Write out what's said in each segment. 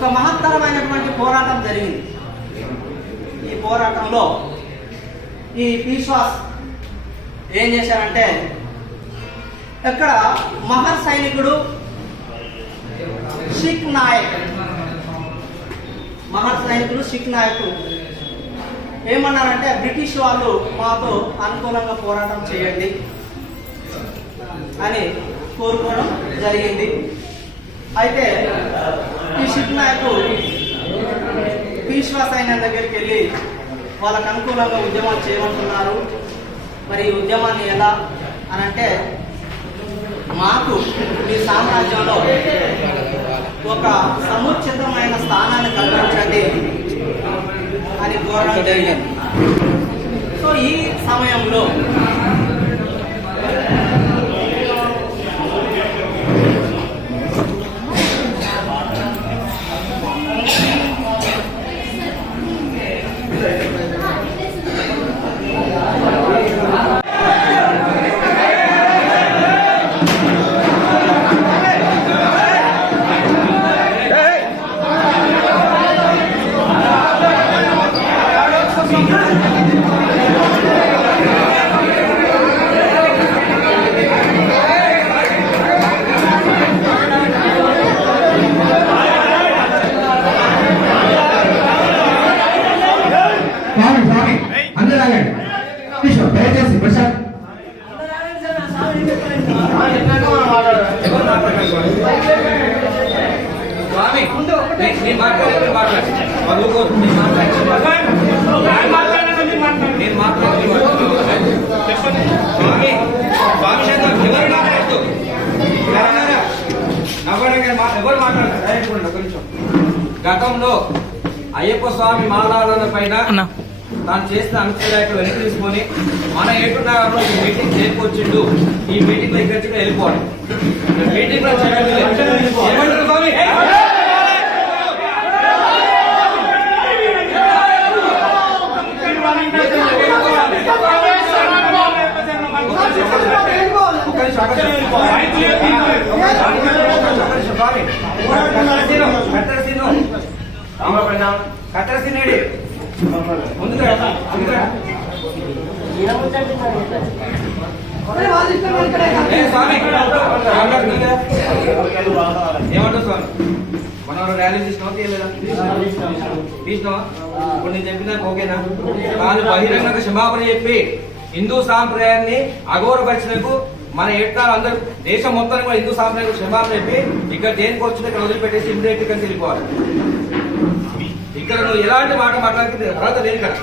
ఒక మహత్తరమైనటువంటి పోరాటం జరిగింది. ఈ పోరాటంలో ఈ పీష్వాస్ ఏం చేశారంటే, ఇక్కడ మహర్ సైనికుడు సిక్ నాయక్, మహర్ సైనికుడు సిక్ నాయక్ ఏమన్నారంటే, బ్రిటిష్ వాళ్ళు మాతో అనుకూలంగా పోరాటం చేయండి అని కోరుకోవడం జరిగింది. అయితే ఈ సిక్ నాయక్ పీష్వా సైన్యం దగ్గరికి వెళ్ళి వాళ్ళకు అనుకూలంగా ఉద్యమాలు చేయమంటున్నారు, మరి ఈ ఉద్యమాన్ని ఎలా అని అంటే, మాకు మీ సామ్రాజ్యంలో ఒక సముచితమైన స్థానాన్ని కల్పించండి అని కోరడం జరిగింది. సో ఈ సమయంలో గతంలో అయ్యప్ప స్వామి మాలాడల పైన తాను చేసిన అంశాలు వెనక్కి తీసుకొని మన ఏటున్నగారు ఈ మీటింగ్ చేరుకొచ్చిండు, ఈ మీటింగ్ దగ్గర వెళ్ళిపోవాలి. మీటింగ్ కట్టరసీనేడి ముందుగా ఏమంటావు స్వామి? మనం ర్యాలీ తీసినావా తీయలేదా? తీసినావా? ఇప్పుడు నేను చెప్పినా ఓకేనా? వాళ్ళు బహిరంగంగా క్షమాపణ చెప్పి హిందూ సాంప్రదాయాన్ని అగౌరవపరిచినందుకు మన ఏటాలు అందరూ దేశం మొత్తానికి కూడా హిందూ సాంప్రదాయం క్షమాపణ చెప్పి ఇక్కడ దేనికి వచ్చిందో ఇక్కడ వదిలిపెట్టేసి ఇమ్మీడియట్ గా వెళ్ళిపోవాలి. ఇక్కడ నువ్వు ఎలాంటి మాట మాట్లాడుతుంది తర్వాత లేదు కదా.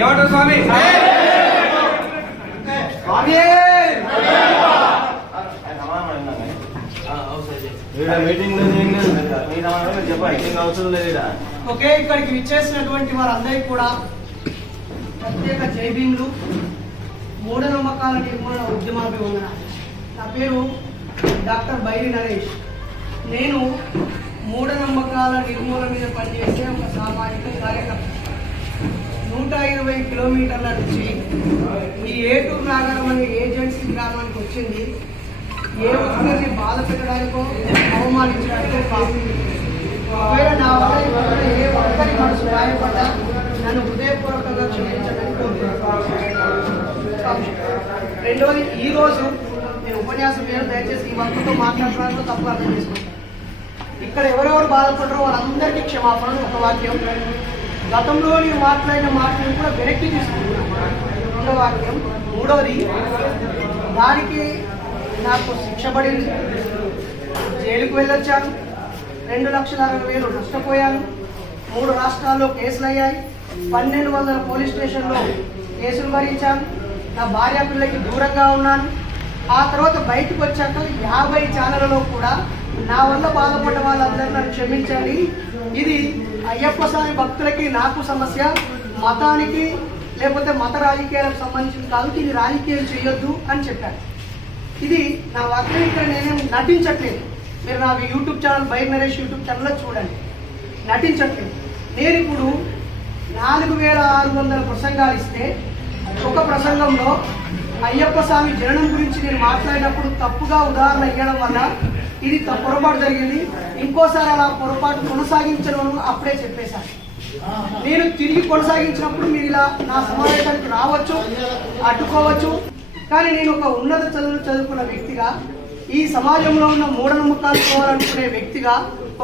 ఏమంటారు స్వామి? ఓకే, ఇక్కడికి విచ్చేసినటువంటి వారందరికీ కూడా ప్రత్యేక జై భీములు, మూఢనమ్మకాల నిర్మూలన ఉద్యమాభివందనాలు. నా పేరు డాక్టర్ బైరి నరేష్. నేను మూఢనమ్మకాల నిర్మూలన మీద పనిచేసే ఒక సామాజిక కార్యకర్త. 120 కిలోమీటర్ల నుంచి ఈ ఏటూరు నాగరం అనే ఏజెన్సీ గ్రామానికి వచ్చింది ఏ ఒక్కరిని బాధ పెట్టడానికో అవమానించడానికో కాదు. ఒకవేళ నా వల్ల ఏ ఒక్కరి మనసు గాయపడ్డా నన్ను హృదయపూర్వకంగా క్షమించడానికి కోరుకుంటున్నాను. రెండోది, ఈరోజు నేను ఉపన్యాసం మీద దయచేసి ఈ వర్గంతో మాట్లాడడానికి తప్పు అర్థం చేసుకుంటాను. ఇక్కడ ఎవరెవరు బాధపడరో వాళ్ళందరికీ క్షమాపణ. ఒక వాక్యం, గతంలో నేను మాట్లాడిన మాటలను కూడా వెనక్కి తీసుకుంటున్నాను. రెండో వాక్యం. మూడోది, దానికి నాకు శిక్ష పడింది, జైలుకు వెళ్ళొచ్చాను, 2,60,000 నష్టపోయాను, 3 రాష్ట్రాల్లో కేసులు అయ్యాయి, 1,200 పోలీస్ స్టేషన్లో కేసులు భరించాను, నా భార్య పిల్లకి దూరంగా ఉన్నాను. ఆ తర్వాత బయటకు వచ్చాక 50 ఛానళ్లలో కూడా నా వల్ల బాధపడ్డ వాళ్ళందరూ నన్ను క్షమించండి, ఇది అయ్యప్ప స్వామి భక్తులకి నాకు సమస్య, మతానికి లేకపోతే మత రాజకీయాలకు సంబంధించింది కాదు, ఇది రాజకీయం చేయొద్దు అని చెప్పాను. ఇది నా వాక్యం. ఇక్కడ నేనేం నటించట్లేదు. మీరు నా YouTube channel Bairi Naresh YouTube ఛానల్లో చూడండి, నటించట్లేదు. నేను ఇప్పుడు 4,600 ప్రసంగాలు ఇస్తే ఒక ప్రసంగంలో అయ్యప్ప స్వామి జననం గురించి నేను మాట్లాడినప్పుడు తప్పుగా ఉదాహరణ ఇవ్వడం వల్ల ఇది పొరపాటు జరిగింది, ఇంకోసారి అలా పొరపాటు కొనసాగించడం అప్పుడే చెప్పేశాను. నేను తిరిగి కొనసాగించినప్పుడు మీరు ఇలా నా సమావేశానికి రావచ్చు, అడ్డుకోవచ్చు. కానీ నేను ఒక ఉన్నత చదువులు చదువుకున్న వ్యక్తిగా, ఈ సమాజంలో ఉన్న మూఢనమ్మకాలు పోవాలనుకునే వ్యక్తిగా,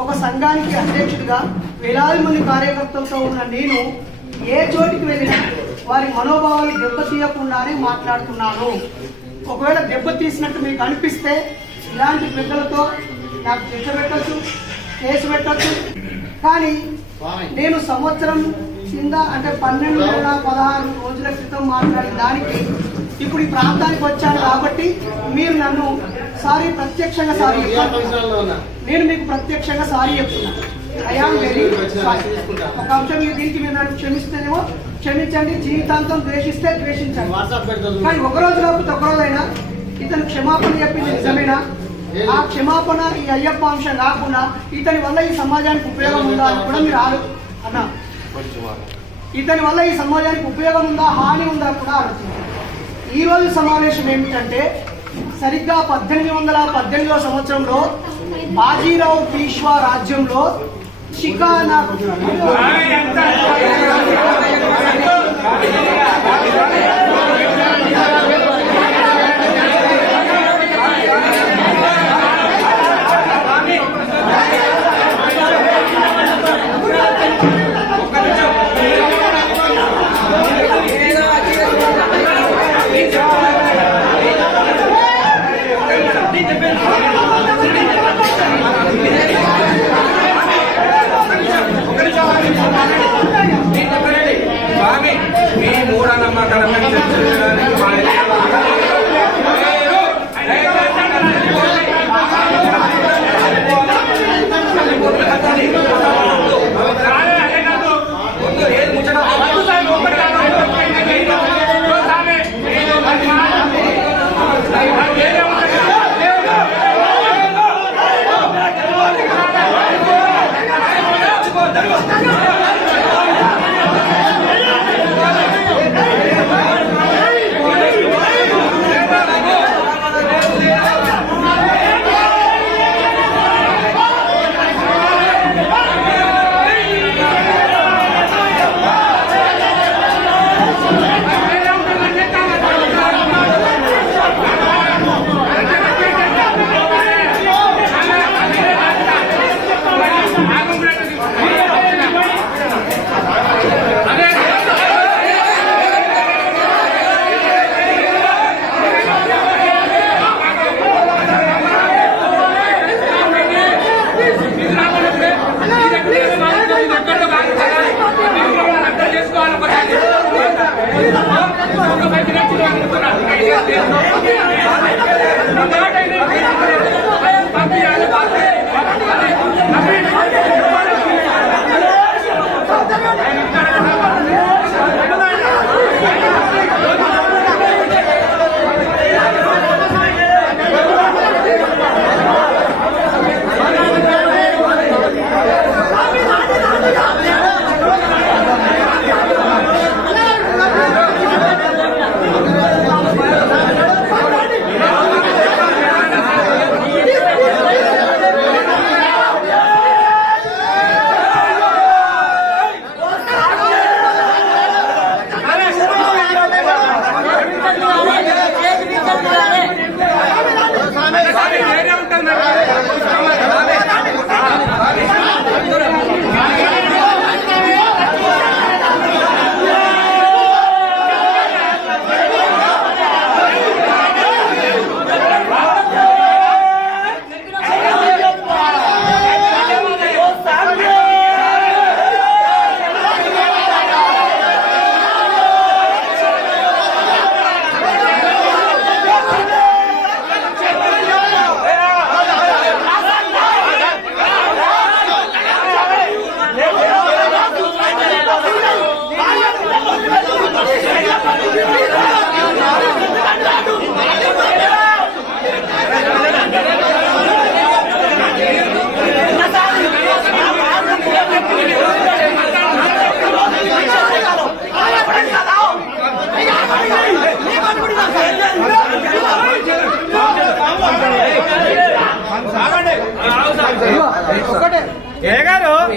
ఒక సంఘానికి అధ్యక్షుడిగా, వేలాది మంది కార్యకర్తలతో ఉన్న నేను ఏ చోటికి వెళ్ళినా వారి మనోభావాలు దెబ్బతీయకుండానే మాట్లాడుతున్నాను. ఒకవేళ దెబ్బతీసినట్టు మీకు అనిపిస్తే ఇలాంటి పెద్దలతో నాకు చర్చ పెట్టచ్చు, కేసు పెట్టచ్చు. కానీ నేను సంవత్సరం కింద అంటే 12 నెలల 16 రోజుల క్రితం మాట్లాడిన దానికి ఇప్పుడు ఈ ప్రాంతానికి వచ్చాను కాబట్టి మీరు నన్ను ప్రత్యక్షంగా సారీ నేను మీకు ప్రత్యక్షంగా సారీ చెప్తున్నాను. I am very sorry. ఒక అంశం దీనికి మీరు నన్ను క్షమిస్తేనేమో క్షమించండి, జీవితాంతం ద్వేషిస్తే ద్వేషించండి. కానీ ఒకరోజు కాకపోతే ఒకరోజైనా ఇతను క్షమాపణ చెప్పింది నిజమేనా? ఆ క్షమాపణ ఈ అయ్యప్ప అంశం కాకుండా ఇతని వల్ల ఈ సమాజానికి ఉపయోగం ఉందా అని కూడా మీరు అన్నా. ఇతని వల్ల ఈ సమాజానికి ఉపయోగం ఉందా, హాని ఉందా కూడా ఆలోచించారు. ఈ రోజు సమావేశం ఏమిటంటే సరిగ్గా 1818వ సంవత్సరంలో బాజీరావు పీష్వా రాజ్యంలో షికానా స్వామి మీ మూఢనమ్మకాల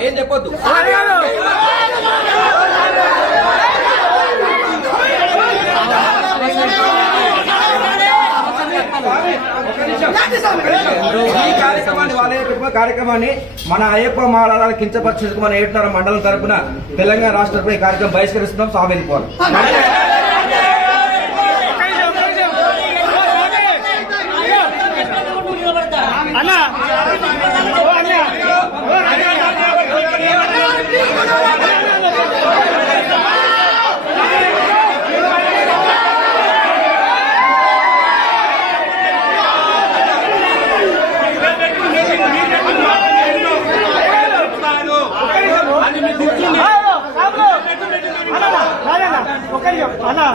ఏం చెప్పొద్దు. ఈ కార్యక్రమాన్ని మన అయ్యప్ప మాల కించపరిచేందుకు మన 7 మండలం తరపున తెలంగాణ రాష్ట్రంపై కార్యక్రమం బహిష్కరిస్తున్నాం. స్వామి వెళ్ళిపోవాలి. అన్న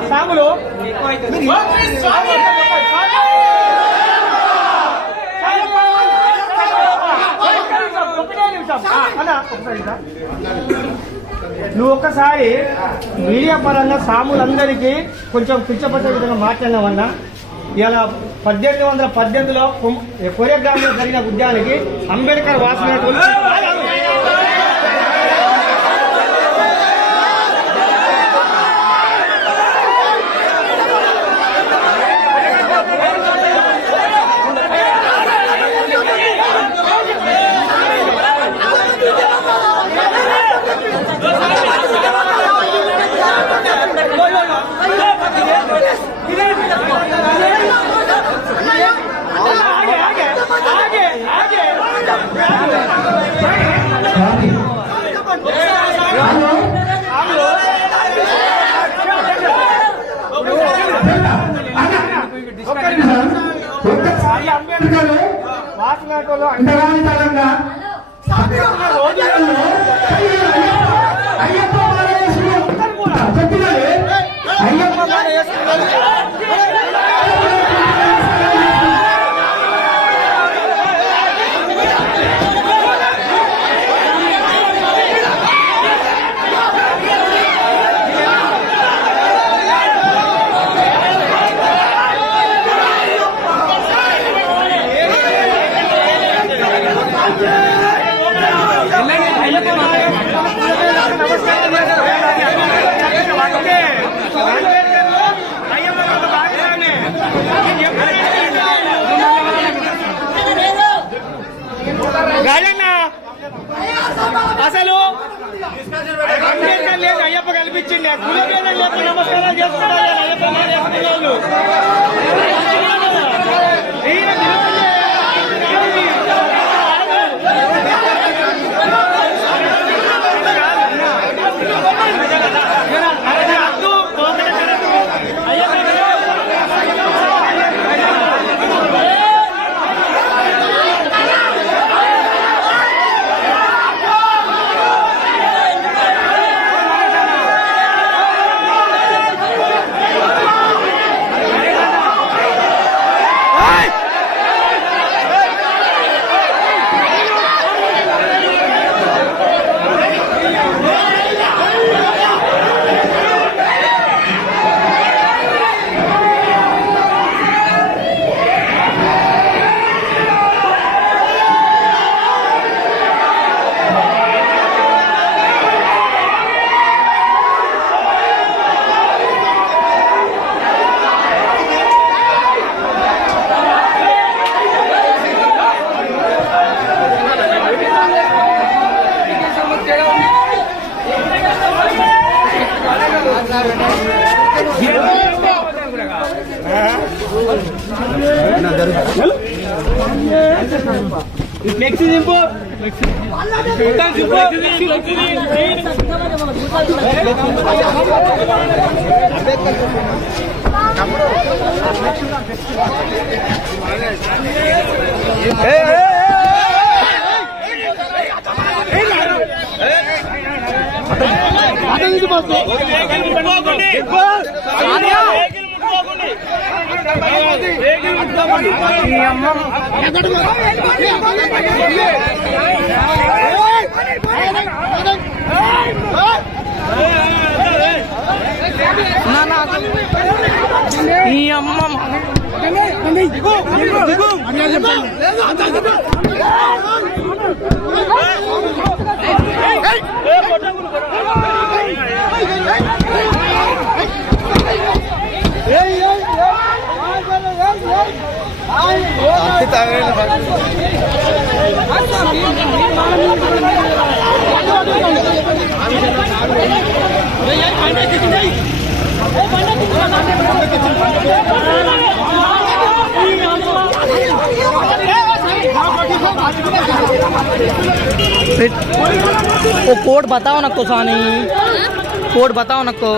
సాములు నువ్వు ఒక్కసారి మీడియా పరంగా సాములందరికీ కొంచెం కించపరిచే విధంగా మాట్లాడినామన్నా. ఇలా 1818లో కొరియోగ్రాఫ్లో జరిగిన ఉద్యానికి అంబేద్కర్ వాసినటువంటి వాసినటువంటి అంటరానితనంగా రోజులలో అయ్యప్ప మాల అయ్యప్ప మాల రాజన్న అసలు అంబేద్కర్ లేదు అయ్యప్ప కల్పించింది. కులభేదం లేక నమస్కారాలు చేసుకుంటారు అయ్యప్ప వాళ్ళు. ఫ్లెక్సీ దింపు ఈ అమ్మ वो कोड बताओ ना को सानी, कोड बताओ ना को।